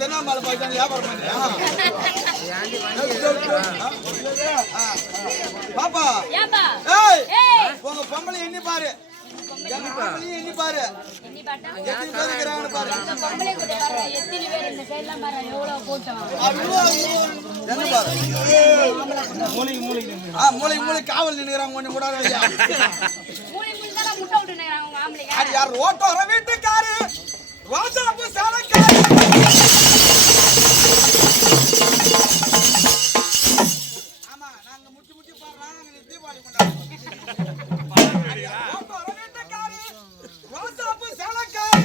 தென்னாமலை போய் வியாபாரம் பண்ணியா பாப்பா? உங்க பொம்பளை எண்ணி பாரு, எண்ணி பாரு, எத்தனை பேர் இருக்கிறாங்கன்னு பாரு. மூளை மூளை காவல் நின்னுறாங்க ஒண்ணு கூட யார் ரோட்டோர வீட்டுக்காரு ரோசாப்பு சேலக்காரு. ஆமா நாங்க முட்டி முட்டி பாடுறோம், தீபாவளி கொண்டாடுறோம். ரோட்டோர வீட்டுக்காரு ரோசாப்பு சேலக்காரு.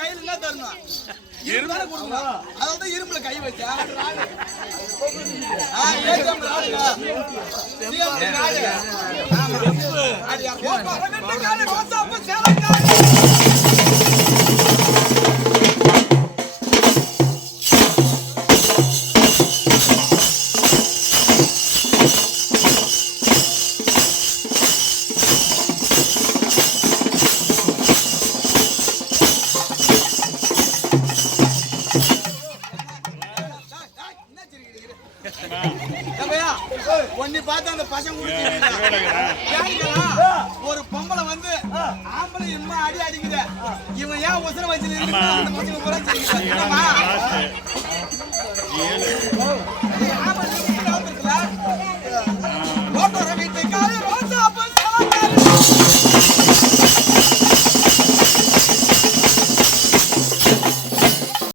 கையில என்ன தரணும்? இரும்பு கொடுக்கணும். அதாவது இரும்புல கை வச்சா ஒரு பொம்பளை வந்து ஆம்பளை இம்மா அடி அடிக்குது, இவன் ஏன் உசர வச்சு